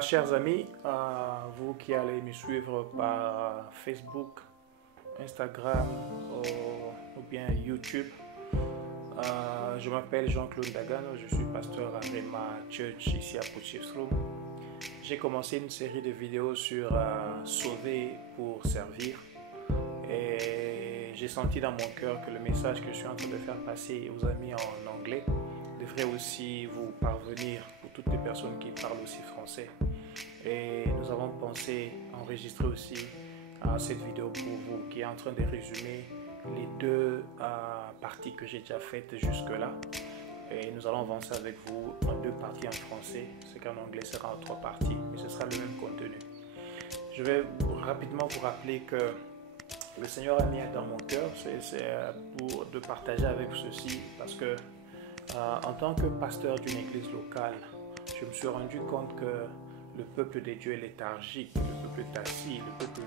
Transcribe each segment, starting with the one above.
Chers amis, vous qui allez me suivre par Facebook, Instagram ou bien YouTube, je m'appelle Jean-Claude Dagano, je suis pasteur à Rema Church ici à Potchefstroom. J'ai commencé une série de vidéos sur sauver pour servir et j'ai senti dans mon cœur que le message que je suis en train de faire passer aux amis en anglais devrait aussi vous parvenir pour toutes les personnes qui parlent aussi français. Et nous avons pensé enregistrer aussi cette vidéo pour vous qui est en train de résumer les deux parties que j'ai déjà faites jusque-là. Et nous allons avancer avec vous en deux parties en français, ce qu'en anglais sera en trois parties, mais ce sera le même contenu. Je vais rapidement vous rappeler que le Seigneur a mis dans mon cœur, c'est pour de partager avec ceci, parce que en tant que pasteur d'une église locale, je me suis rendu compte que le peuple de Dieu est léthargique, le peuple est assis, le peuple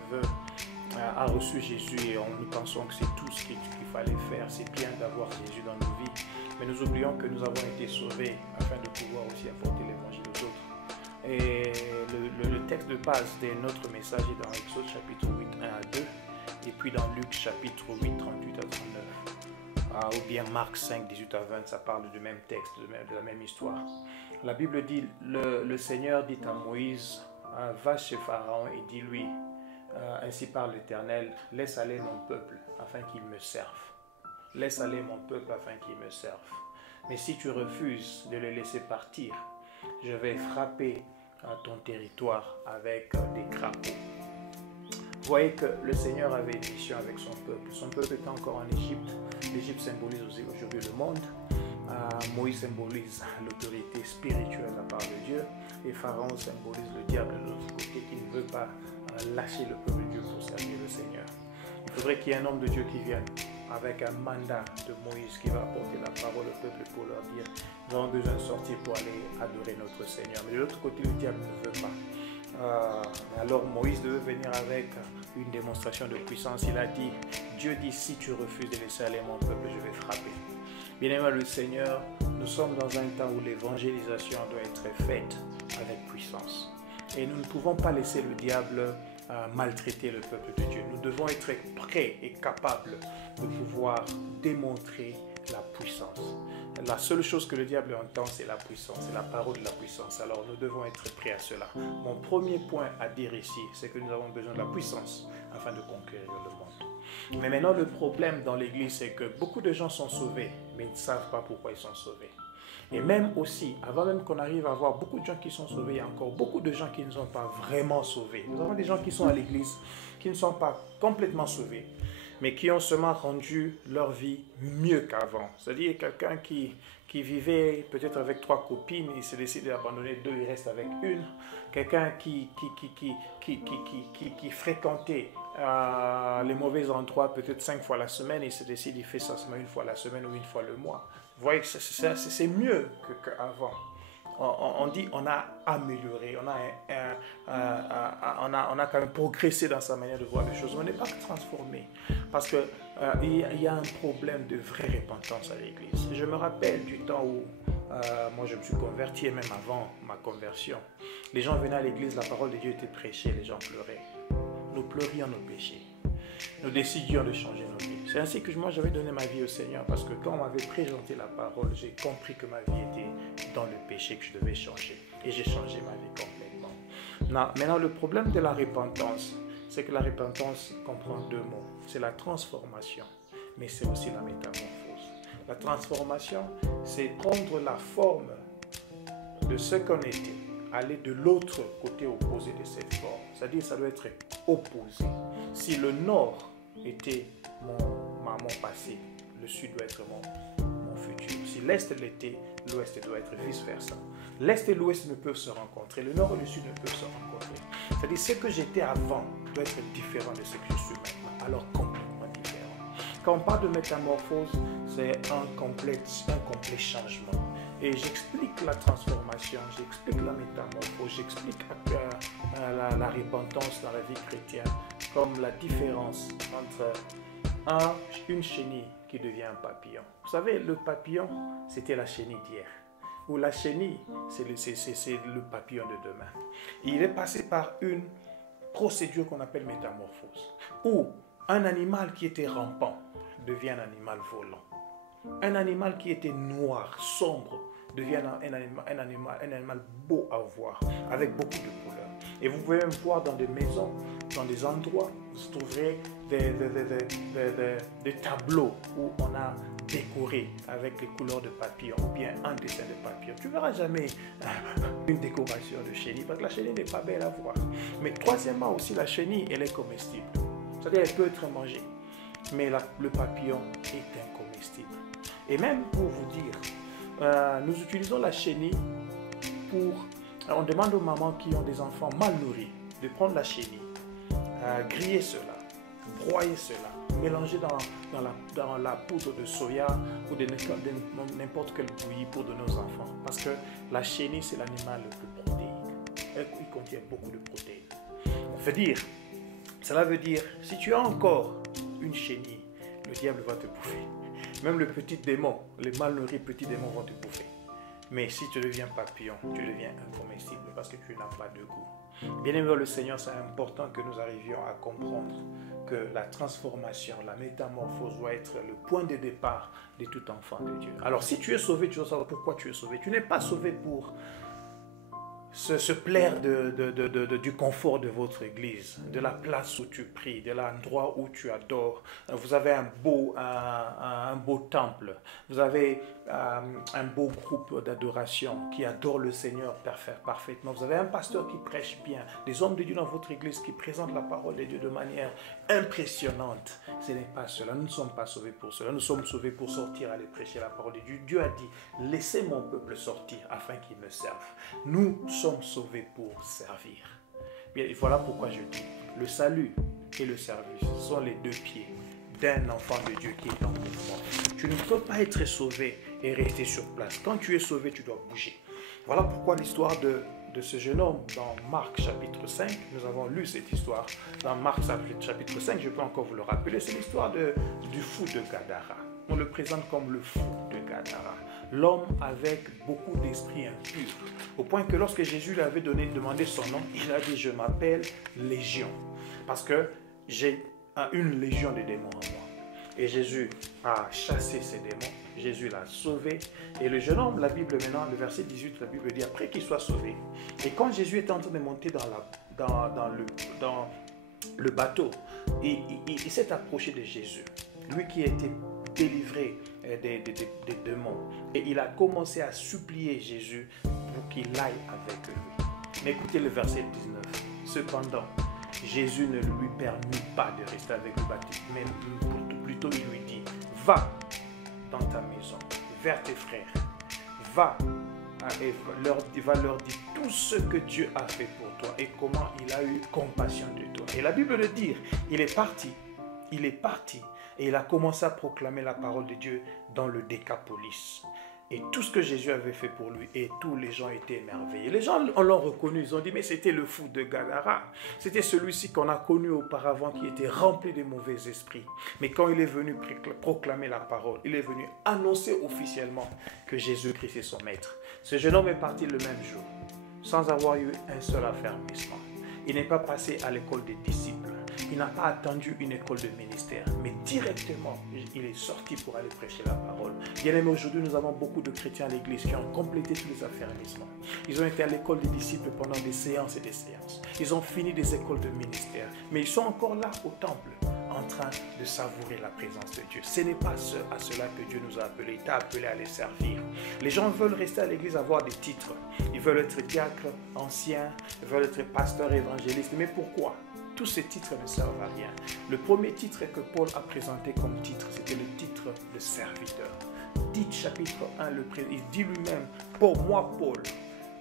a reçu Jésus et nous pensons que c'est tout ce qu'il fallait faire. C'est bien d'avoir Jésus dans nos vies, mais nous oublions que nous avons été sauvés afin de pouvoir aussi apporter l'évangile aux autres. Et le texte de base de notre message est dans Exode chapitre 8, 1 à 2, et puis dans Luc chapitre 8, 38 à 39. Ou bien Marc 5, 18 à 20, ça parle du même texte, de la même histoire. La Bible dit, le Seigneur dit à Moïse, va chez Pharaon et dis-lui, ainsi parle l'Éternel, laisse aller mon peuple afin qu'il me serve. Laisse aller mon peuple afin qu'il me serve. Mais si tu refuses de le laisser partir, je vais frapper ton territoire avec des crapauds. Vous voyez que le Seigneur avait une mission avec son peuple. Son peuple était encore en Égypte. L'Égypte symbolise aussi aujourd'hui le monde. Moïse symbolise l'autorité spirituelle de la part de Dieu. Et Pharaon symbolise le diable de l'autre côté qui ne veut pas lâcher le peuple de Dieu pour servir le Seigneur. Il faudrait qu'il y ait un homme de Dieu qui vienne avec un mandat de Moïse qui va apporter la parole au peuple pour leur dire nous avons besoin de sortir pour aller adorer notre Seigneur. Mais de l'autre côté, le diable ne veut pas. Alors Moïse devait venir avec une démonstration de puissance. Il a dit, Dieu dit, si tu refuses de laisser aller mon peuple, je vais frapper. Bien-aimé le Seigneur, nous sommes dans un temps où l'évangélisation doit être faite avec puissance. Et nous ne pouvons pas laisser le diable maltraiter le peuple de Dieu. Nous devons être prêts et capables de pouvoir démontrer la puissance. La seule chose que le diable entend, c'est la puissance, c'est la parole de la puissance. Alors nous devons être prêts à cela. Mon premier point à dire ici, c'est que nous avons besoin de la puissance afin de conquérir le monde. Mais maintenant, le problème dans l'église, c'est que beaucoup de gens sont sauvés, mais ils ne savent pas pourquoi ils sont sauvés. Et même aussi, avant même qu'on arrive à avoir beaucoup de gens qui sont sauvés, il y a encore beaucoup de gens qui ne sont pas vraiment sauvés. Nous avons des gens qui sont à l'église, qui ne sont pas complètement sauvés, mais qui ont seulement rendu leur vie mieux qu'avant. C'est-à-dire quelqu'un qui vivait peut-être avec 3 copines, il se décide d'abandonner 2, il reste avec une. Quelqu'un qui fréquentait les mauvais endroits peut-être 5 fois la semaine, il se décide, il fait ça seulement 1 fois la semaine ou 1 fois le mois. Vous voyez que c'est mieux qu'avant. On dit on a amélioré, on a quand même progressé dans sa manière de voir les choses. Mais on n'est pas transformé parce qu'il y a un problème de vraie repentance à l'église. Je me rappelle du temps où moi je me suis converti et même avant ma conversion. Les gens venaient à l'église, la parole de Dieu était prêchée, les gens pleuraient. Nous pleurions nos péchés. Nous décidions de changer nos vies. C'est ainsi que moi j'avais donné ma vie au Seigneur parce que quand on m'avait présenté la parole, j'ai compris que ma vie était dans le péché, que je devais changer. Et j'ai changé ma vie complètement. Maintenant, le problème de la repentance, c'est que la repentance comprend 2 mots. C'est la transformation, mais c'est aussi la métamorphose. La transformation, c'est prendre la forme de ce qu'on était, aller de l'autre côté opposé de cette forme. C'est-à-dire ça doit être opposé. Si le nord était mon passé, le sud doit être mon futur. Si l'est l'était, l'ouest doit être vice-versa. L'est et l'ouest ne peuvent se rencontrer, le nord et le sud ne peuvent se rencontrer. C'est-à-dire ce que j'étais avant doit être différent de ce que je suis maintenant, alors complètement différent. Quand on parle de métamorphose, c'est un complet changement. Et j'explique la transformation, j'explique la métamorphose, j'explique la repentance dans la vie chrétienne comme la différence entre une chenille qui devient un papillon. Vous savez, le papillon, c'était la chenille d'hier. Ou la chenille, c'est le papillon de demain. Il est passé par une procédure qu'on appelle métamorphose, où un animal qui était rampant devient un animal volant. Un animal qui était noir, sombre, devient un animal beau à voir, avec beaucoup de couleurs. Et vous pouvez même voir dans des maisons, dans des endroits, vous trouverez des tableaux où on a décoré avec les couleurs de papillon ou bien un dessin de papillon. Tu ne verras jamais une décoration de chenille parce que la chenille n'est pas belle à voir. Mais troisièmement aussi, la chenille, elle est comestible. C'est-à-dire elle peut être mangée. Mais le papillon est incomestible. Et même pour vous dire, nous utilisons la chenille pour... On demande aux mamans qui ont des enfants mal nourris de prendre la chenille, griller cela, broyer cela, mélanger dans la poudre de soya ou de n'importe quel bouillie pour donner aux enfants. Parce que la chenille, c'est l'animal le plus protéique. Il contient beaucoup de protéines. Cela veut dire, si tu as encore une chenille, le diable va te bouffer. Même le petit démon, les mal nourris petits démons vont te bouffer. Mais si tu deviens papillon, tu deviens incomestible parce que tu n'as pas de goût. Bien aimé le Seigneur, c'est important que nous arrivions à comprendre que la transformation, la métamorphose doit être le point de départ de tout enfant de Dieu. Alors si tu es sauvé, tu dois savoir pourquoi tu es sauvé. Tu n'es pas sauvé pour se plaire du confort de votre église, de la place où tu pries, de l'endroit où tu adores. Vous avez un beau temple, vous avez un beau groupe d'adoration qui adore le Seigneur parfaitement. Vous avez un pasteur qui prêche bien, des hommes de Dieu dans votre église qui présentent la parole de Dieu de manière impressionnante. Ce n'est pas cela, nous ne sommes pas sauvés pour cela, nous sommes sauvés pour sortir, aller prêcher la parole de Dieu. Dieu a dit, laissez mon peuple sortir afin qu'il me serve. Nous sommes sauvés pour servir. Bien, et voilà pourquoi je dis, le salut et le service sont les deux pieds d'un enfant de Dieu qui est en mouvement. Tu ne peux pas être sauvé et rester sur place. Quand tu es sauvé, tu dois bouger. Voilà pourquoi l'histoire de ce jeune homme dans Marc chapitre 5, nous avons lu cette histoire dans Marc chapitre 5, je peux encore vous le rappeler, c'est l'histoire du fou de Gadara. On le présente comme le fou de Gadara, l'homme avec beaucoup d'esprit impur, au point que lorsque Jésus lui avait demandé son nom, il a dit « Je m'appelle Légion, parce que j'ai une légion de démons en moi. » Et Jésus a chassé ces démons, Jésus l'a sauvé. Et le jeune homme, la Bible maintenant, le verset 18, la Bible dit, après qu'il soit sauvé, et quand Jésus était en train de monter dans le bateau, il s'est approché de Jésus, lui qui était délivré des démons. Et il a commencé à supplier Jésus pour qu'il aille avec lui. Mais écoutez le verset 19. Cependant, Jésus ne lui permit pas de rester avec le baptême, mais plutôt il lui dit, va dans ta maison, vers tes frères, va et va leur dire tout ce que Dieu a fait pour toi et comment il a eu compassion de toi. Et la Bible le dit, il est parti et il a commencé à proclamer la parole de Dieu dans le Décapolis. Et tout ce que Jésus avait fait pour lui, et tous les gens étaient émerveillés. Les gens l'ont reconnu, ils ont dit, mais c'était le fou de Gadara. C'était celui-ci qu'on a connu auparavant, qui était rempli de mauvais esprits. Mais quand il est venu proclamer la parole, il est venu annoncer officiellement que Jésus-Christ est son maître. Ce jeune homme est parti le même jour, sans avoir eu un seul affermissement. Il n'est pas passé à l'école des disciples. Il n'a pas attendu une école de ministère, mais directement, il est sorti pour aller prêcher la parole. Bien aimé, aujourd'hui, nous avons beaucoup de chrétiens à l'église qui ont complété tous les affermissements. Ils ont été à l'école des disciples pendant des séances et des séances. Ils ont fini des écoles de ministère, mais ils sont encore là au temple, en train de savourer la présence de Dieu. Ce n'est pas à cela que Dieu nous a appelés. Il t'a appelé à les servir. Les gens veulent rester à l'église, avoir des titres. Ils veulent être diacres, anciens, ils veulent être pasteurs, évangélistes. Mais pourquoi ? Tous ces titres ne servent à rien. Le premier titre que Paul a présenté comme titre, c'était le titre de serviteur. Tite chapitre 1, il dit lui-même, pour moi Paul,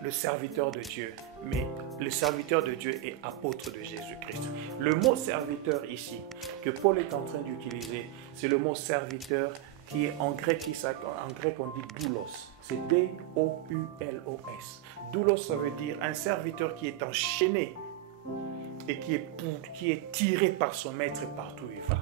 le serviteur de Dieu, mais le serviteur de Dieu est apôtre de Jésus-Christ. Le mot serviteur ici, que Paul est en train d'utiliser, c'est le mot serviteur qui est en grec on dit doulos. C'est D-O-U-L-O-S. Doulos, ça veut dire un serviteur qui est enchaîné et qui est tiré par son maître partout où il va.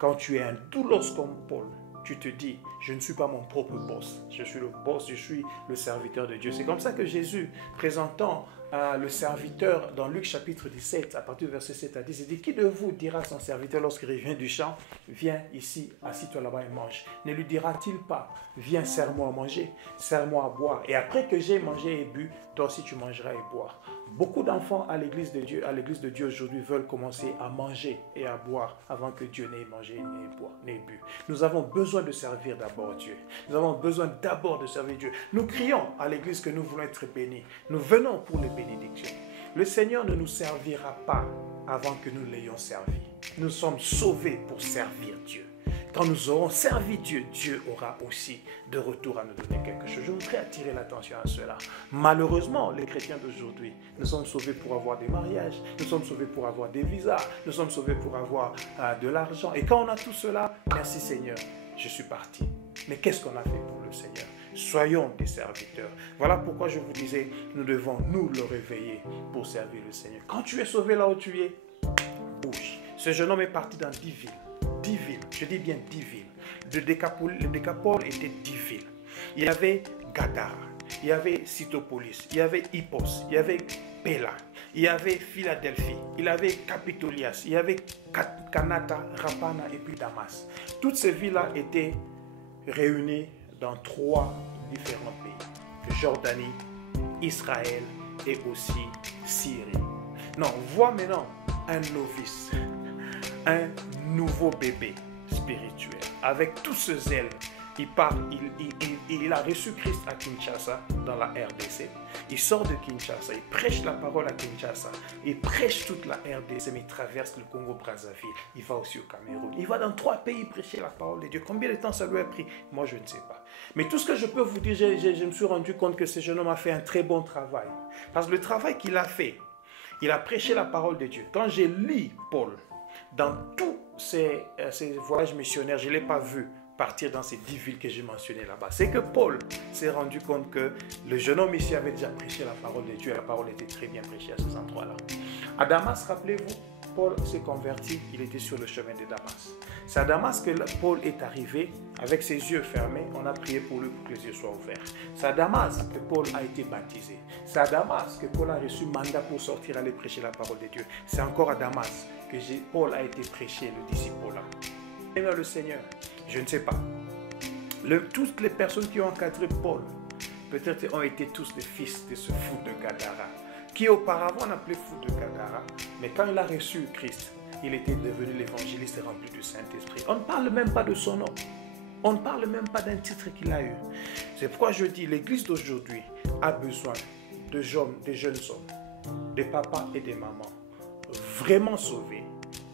Quand tu es un doulos comme Paul, tu te dis, je ne suis pas mon propre boss, je suis le boss, je suis le serviteur de Dieu. C'est comme ça que Jésus, présentant le serviteur dans Luc chapitre 17, à partir du verset 7 à 10, il dit, qui de vous dira à son serviteur lorsqu'il revient du champ, viens ici, assis-toi là-bas et mange. Ne lui dira-t-il pas, viens, sers-moi à manger, sers-moi à boire. Et après que j'ai mangé et bu, toi aussi tu mangeras et boire. Beaucoup d'enfants à l'église de Dieu aujourd'hui veulent commencer à manger et à boire avant que Dieu n'ait mangé, n'ait bu. Nous avons besoin de servir d'abord Dieu. Nous avons besoin d'abord de servir Dieu. Nous crions à l'église que nous voulons être bénis. Nous venons pour les bénédictions. Le Seigneur ne nous servira pas avant que nous l'ayons servi. Nous sommes sauvés pour servir Dieu. Quand nous aurons servi Dieu, Dieu aura aussi de retour à nous donner quelque chose. Je voudrais attirer l'attention à cela. Malheureusement, les chrétiens d'aujourd'hui, nous sommes sauvés pour avoir des mariages, nous sommes sauvés pour avoir des visas, nous sommes sauvés pour avoir de l'argent. Et quand on a tout cela, merci Seigneur, je suis parti. Mais qu'est-ce qu'on a fait pour le Seigneur? Soyons des serviteurs. Voilà pourquoi je vous disais, nous devons nous le réveiller pour servir le Seigneur. Quand tu es sauvé là où tu es, bouge. Ce jeune homme est parti dans 10 villes. 10 villes, je dis bien 10 villes. Le Décapole était 10 villes. Il y avait Gadara, il y avait Cytopolis, il y avait Hippos, il y avait Pella, il y avait Philadelphie, il y avait Capitolias, il y avait Kanata, Rapana et puis Damas. Toutes ces villes-là étaient réunies dans 3 différents pays. Jordanie, Israël et aussi Syrie. Non, vois maintenant un novice, un nouveau bébé spirituel. Avec tout ce zèle, il a reçu Christ à Kinshasa, dans la RDC. Il sort de Kinshasa, il prêche la parole à Kinshasa, il prêche toute la RDC, mais il traverse le Congo-Brazzaville. Il va aussi au Cameroun. Il va dans 3 pays prêcher la parole de Dieu. Combien de temps ça lui a pris? Moi, je ne sais pas. Mais tout ce que je peux vous dire, je me suis rendu compte que ce jeune homme a fait un très bon travail. Parce que le travail qu'il a fait, il a prêché la parole de Dieu. Quand j'ai lu Paul, dans tous ces voyages missionnaires, je ne l'ai pas vu partir dans ces 10 villes que j'ai mentionnées là-bas. C'est que Paul s'est rendu compte que le jeune homme ici avait déjà prêché la parole de Dieu et la parole était très bien prêchée à ces endroits-là. À Damas, rappelez-vous, Paul s'est converti, il était sur le chemin de Damas. C'est à Damas que Paul est arrivé, avec ses yeux fermés, on a prié pour lui pour que les yeux soient ouverts. C'est à Damas que Paul a été baptisé. C'est à Damas que Paul a reçu mandat pour sortir aller prêcher la parole de Dieu. C'est encore à Damas que Paul a été prêché, le disciple là. Seigneur, le Seigneur, je ne sais pas. Toutes les personnes qui ont encadré Paul, peut-être ont été tous des fils de ce fou de Gadara, qui auparavant l'appelait fou de Gadara, mais quand il a reçu Christ, il était devenu l'évangéliste rempli du Saint-Esprit. On ne parle même pas de son nom. On ne parle même pas d'un titre qu'il a eu. C'est pourquoi je dis, l'église d'aujourd'hui a besoin de jeunes hommes, des papas et des mamans, vraiment sauvés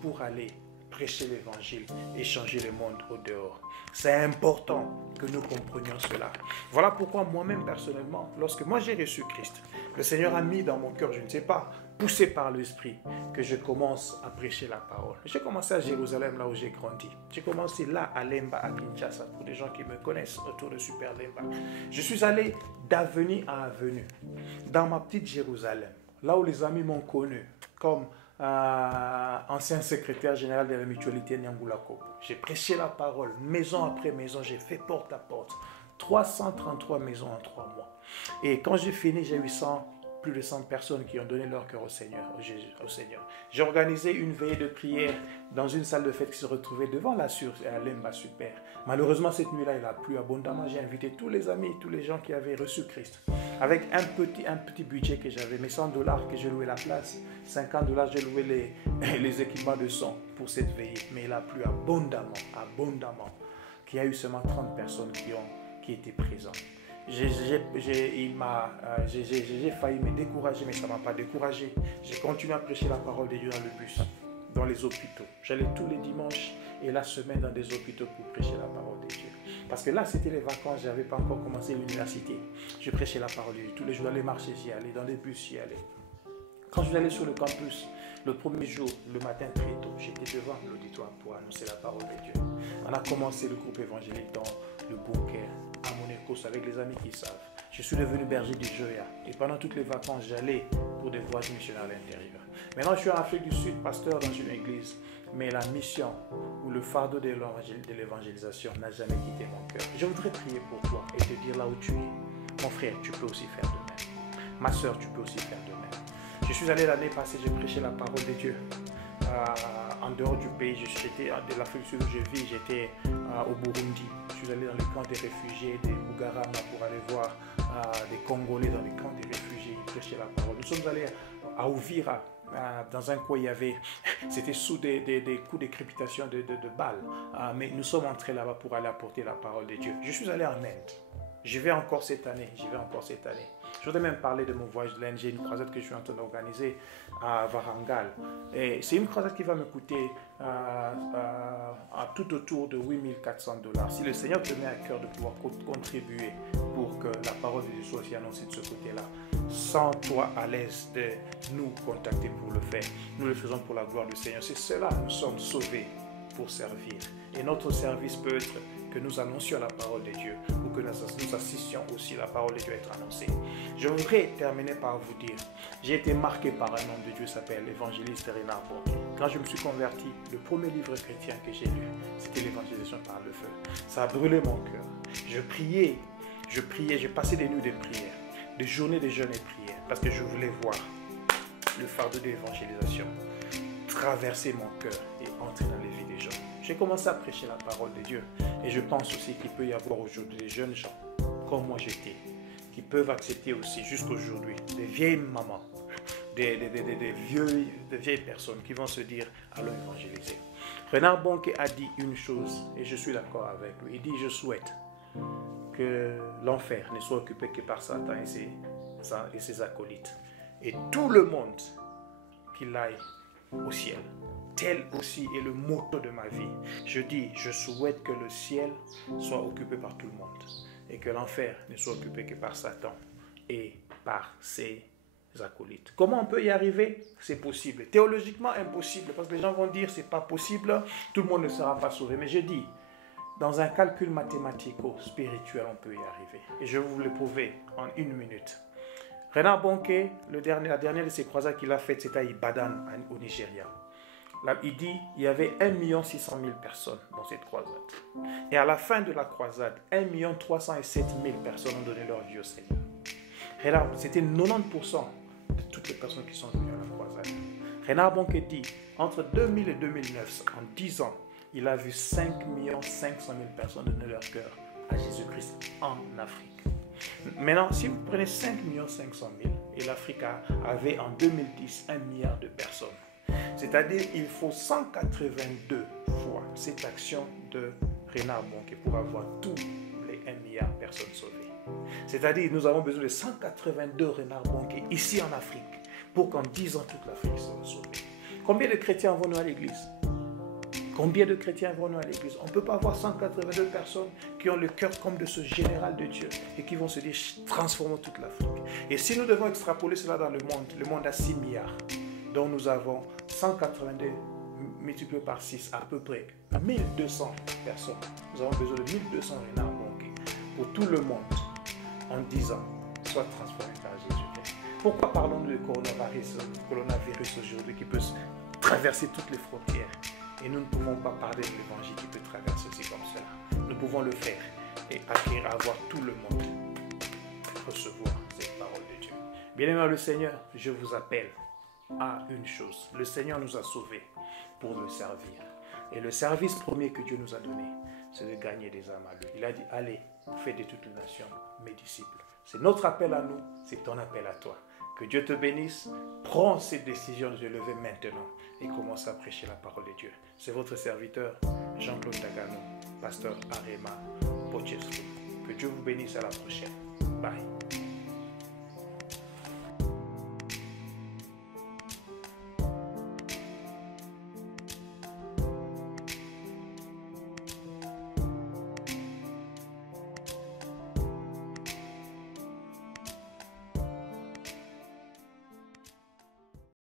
pour aller prêcher l'évangile et changer le monde au dehors. C'est important que nous comprenions cela. Voilà pourquoi moi-même personnellement, lorsque moi j'ai reçu Christ, le Seigneur a mis dans mon cœur, je ne sais pas, poussé par l'Esprit, que je commence à prêcher la parole. J'ai commencé à Jérusalem, là où j'ai grandi. J'ai commencé là, à Lemba, à Kinshasa, pour des gens qui me connaissent autour de Super Lemba. Je suis allé d'avenue à avenue, dans ma petite Jérusalem, là où les amis m'ont connu, comme ancien secrétaire général de la mutualité Nyangulako. J'ai prêché la parole, maison après maison, j'ai fait porte à porte. 333 maisons en 3 mois. Et quand j'ai fini, j'ai eu plus de 100 personnes qui ont donné leur cœur au Seigneur. J'ai organisé une veillée de prière dans une salle de fête qui se retrouvait devant la Lemba Super. Malheureusement, cette nuit-là, il a plu abondamment. J'ai invité tous les amis, tous les gens qui avaient reçu Christ. Avec un petit budget que j'avais, mes $100 que j'ai loué la place, $50 j'ai loué les équipements de son pour cette veillée. Mais il a plu abondamment, qu'il y a eu seulement 30 personnes qui étaient présentes. J'ai failli me décourager, mais ça ne m'a pas découragé. J'ai continué à prêcher la parole de Dieu dans le bus, dans les hôpitaux. J'allais tous les dimanches et la semaine dans des hôpitaux pour prêcher la parole de Dieu. Parce que là, c'était les vacances, je n'avais pas encore commencé l'université. Je prêchais la parole de Dieu. Tous les jours, j'allais marcher, j'y allais, dans les bus, j'y allais. Quand je suis allé sur le campus, le premier jour, le matin très tôt, j'étais devant l'auditoire pour annoncer la parole de Dieu. On a commencé le groupe évangélique dans le bunker à Monecos avec les amis qui savent. Je suis devenu berger du Joya. Et pendant toutes les vacances, j'allais pour des voyages missionnaires à l'intérieur. Maintenant, je suis en Afrique du Sud, pasteur dans une église. Mais la mission ou le fardeau de l'évangélisation n'a jamais quitté mon cœur. Je voudrais prier pour toi et te dire là où tu es. Mon frère, tu peux aussi faire de même. Ma soeur, tu peux aussi faire de même. Je suis allé l'année passée, j'ai prêché la parole de Dieu. En dehors du pays, j'étais de l'Afrique du Sud où je vis, j'étais au Burundi. Je suis allé dans les camps des réfugiés, des Bugarama pour aller voir des Congolais dans les camps des réfugiés, prêcher la parole. Nous sommes allés à Ouvira, dans un coin, il y avait, c'était sous des coups de crépitation de balles. Mais nous sommes entrés là-bas pour aller apporter la parole de Dieu. Je suis allé en Inde. J'y vais encore cette année. Je voudrais même parler de mon voyage de l'Inde. J'ai une croisade que je suis en train d'organiser à Varangal. Et c'est une croisade qui va me coûter tout autour de $8 400. Si le Seigneur te met à cœur de pouvoir contribuer pour que la parole de Dieu soit aussi annoncée de ce côté-là, sens-toi à l'aise de nous contacter pour le faire. Nous le faisons pour la gloire du Seigneur. C'est cela, nous sommes sauvés pour servir. Et notre service peut être que nous annoncions la parole de Dieu ou que nous assistions aussi la parole de Dieu à être annoncée. Je voudrais terminer par vous dire, j'ai été marqué par un homme de Dieu qui s'appelle l'évangéliste Renard Bonke. Quand je me suis converti, le premier livre chrétien que j'ai lu, c'était l'évangélisation par le feu. Ça a brûlé mon cœur. Je priais, j'ai passé des nuits de prière, des journées de jeûne et prière, parce que je voulais voir le fardeau de l'évangélisation traverser mon cœur et entrer dans les vies des gens. J'ai commencé à prêcher la parole de Dieu et je pense aussi qu'il peut y avoir aujourd'hui des jeunes gens, comme moi j'étais, qui peuvent accepter aussi jusqu'aujourd'hui, des vieilles mamans, des vieilles personnes qui vont se dire allons évangéliser. Renard Bonke a dit une chose et je suis d'accord avec lui. Il dit je souhaite que l'enfer ne soit occupé que par Satan et ses acolytes et tout le monde qu'il aille au ciel. Tel aussi est le motto de ma vie. Je dis, je souhaite que le ciel soit occupé par tout le monde et que l'enfer ne soit occupé que par Satan et par ses acolytes. Comment on peut y arriver? C'est possible. Théologiquement impossible parce que les gens vont dire c'est pas possible, tout le monde ne sera pas sauvé. Mais je dis, dans un calcul mathématico-spirituel, on peut y arriver. Et je vais vous le prouver en 1 minute. Renard Bonke, la dernière de ses croisades qu'il a faites, c'était à Ibadan, au Nigeria. Là, il dit il y avait 1 600 000 personnes dans cette croisade. Et à la fin de la croisade, 1 307 000 personnes ont donné leur vie au Seigneur. Renard, c'était 90% de toutes les personnes qui sont venues à la croisade. Renard Bonke dit, entre 2000 et 2009, en 10 ans, il a vu 5 500 000 personnes donner leur cœur à Jésus-Christ en Afrique. Maintenant, si vous prenez 5 500 000 et l'Afrique avait en 2010 1 milliard de personnes, c'est-à-dire il faut 182 fois cette action de Renard Bonke pour avoir tous les 1 milliard de personnes sauvées. C'est-à-dire nous avons besoin de 182 Renard Bonke ici en Afrique pour qu'en 10 ans toute l'Afrique soit sauvée. Combien de chrétiens vont-nous à l'église? Combien de chrétiens vont-nous à l'église? On ne peut pas avoir 182 personnes qui ont le cœur comme de ce général de Dieu et qui vont se dire transformons toute l'Afrique. Et si nous devons extrapoler cela dans le monde a 6 milliards, dont nous avons 182 multiplié par 6, à peu près 1200 personnes. Nous avons besoin de 1200 Renard Bonke pour tout le monde en 10 ans soit transformé par Jésus-Christ. Pourquoi parlons-nous de coronavirus aujourd'hui qui peut traverser toutes les frontières? Et nous ne pouvons pas parler de l'évangile qui peut traverser aussi comme cela. Nous pouvons le faire et avoir tout le monde recevoir cette parole de Dieu. Bien-aimés le Seigneur, je vous appelle à une chose. Le Seigneur nous a sauvés pour le servir. Et le service premier que Dieu nous a donné, c'est de gagner des âmes à lui. Il a dit, allez, faites de toutes les nations mes disciples. C'est notre appel à nous, c'est ton appel à toi. Que Dieu te bénisse. Prends cette décision de te lever maintenant et commence à prêcher la parole de Dieu. C'est votre serviteur, Jean-Claude Tagano, pasteur Arema Pochescu. Que Dieu vous bénisse, à la prochaine. Bye.